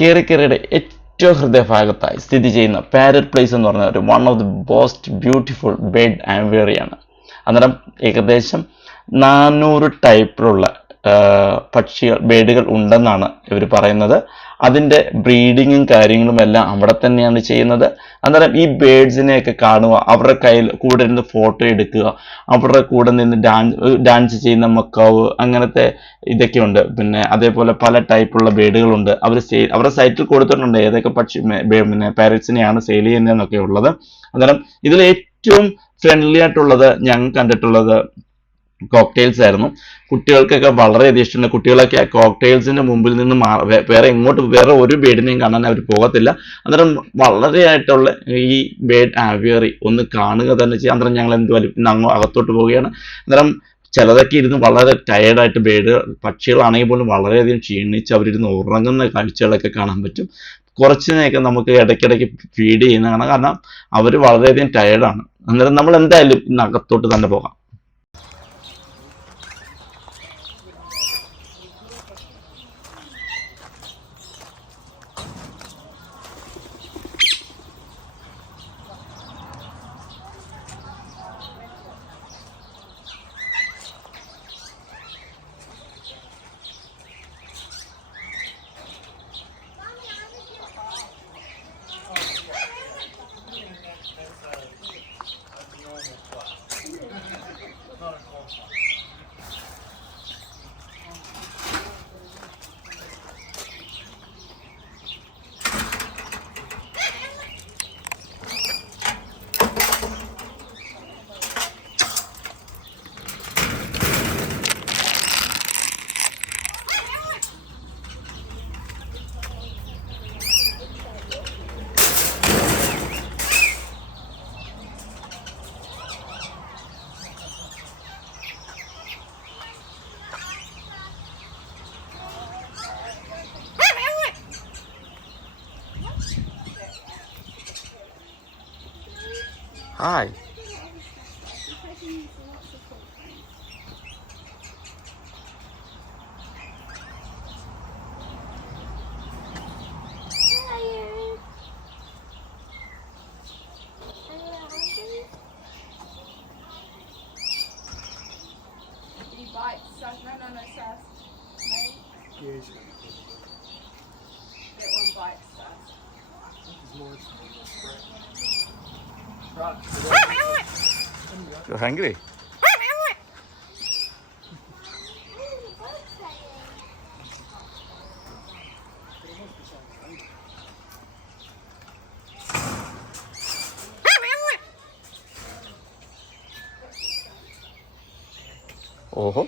കേരക്കരയുടെ ഏറ്റവും ഹൃദയഭാഗത്തായി സ്ഥിതി ചെയ്യുന്ന പാരറ്റ് പ്ലേസ് എന്ന് പറഞ്ഞ ഒരു one of the most beautiful bird ആംവേറിയാണ്. അന്നേരം ഏകദേശം 400 ടൈപ്പിലുള്ള ബേഡുകൾ ഉണ്ടെന്നാണ് ഇവർ പറയുന്നത്. അതിൻ്റെ ബ്രീഡിങ്ങും കാര്യങ്ങളും എല്ലാം അവിടെ തന്നെയാണ് ചെയ്യുന്നത്. അന്നേരം ഈ ബേഡ്സിനെയൊക്കെ കാണുക, അവരുടെ കയ്യിൽ കൂടെ നിന്ന് ഫോട്ടോ എടുക്കുക, അവരുടെ കൂടെ നിന്ന് ഡാൻസ് ചെയ്യുന്ന മക്കാവ് അങ്ങനത്തെ ഇതൊക്കെ ഉണ്ട്. പിന്നെ അതേപോലെ പല ടൈപ്പുള്ള ബേഡുകളുണ്ട്. അവരുടെ സൈറ്റിൽ കൊടുത്തിട്ടുണ്ട് ഏതൊക്കെ പാരറ്റ്സിനെയാണ് സെയിൽ ചെയ്യുന്നതെന്നൊക്കെ ഉള്ളത്. അന്നേരം ഇതിൽ ഏറ്റവും ഫ്രണ്ട്ലി ആയിട്ടുള്ളത് ഞങ്ങൾ കണ്ടിട്ടുള്ളത് കോക്ടെയിൽസ് ആയിരുന്നു. കുട്ടികൾക്കൊക്കെ വളരെയധികം ഇഷ്ടമുണ്ട്. കുട്ടികളൊക്കെ ആ കോക്ടെയിൽസിന്റെ മുമ്പിൽ നിന്ന് വേറെ ഒരു ബേഡിനെയും കാണാൻ അവർ പോകത്തില്ല. അന്നേരം വളരെയായിട്ടുള്ള ഈ ബേഡ് ആവിയറി ഒന്ന് കാണുക തന്നെ ചെയ്യും. അന്നേരം ഞങ്ങൾ അങ്ങ് അകത്തോട്ട് പോവുകയാണ്. അന്നേരം ചിലതൊക്കെ ഇരുന്ന് വളരെ ടയേർഡായിട്ട് പക്ഷികളാണെങ്കിൽ പോലും വളരെയധികം ക്ഷീണിച്ച് അവരിരുന്ന് ഉറങ്ങുന്ന കാഴ്ചകളൊക്കെ കാണാൻ പറ്റും. കുറച്ചിനെയൊക്കെ നമുക്ക് ഇടയ്ക്കിടയ്ക്ക് ഫീഡ് ചെയ്യുന്നതാണ്, കാരണം അവർ വളരെയധികം ടയേർഡാണ്. അന്നേരം നമ്മൾ എന്തായാലും ഇന്ന് അകത്തോട്ട് തന്നെ പോകാം. Hi. You're hungry? Oh.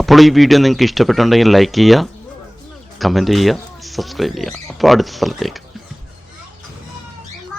അപ്പോൾ ഈ വീഡിയോ നിങ്ങൾക്ക് ഇഷ്ടപ്പെട്ടുണ്ടെങ്കിൽ ലൈക്ക് ചെയ്യുക, കമൻറ്റ് ചെയ്യുക, സബ്സ്ക്രൈബ് ചെയ്യുക. അപ്പോൾ അടുത്ത സ്ഥലത്തേക്ക്.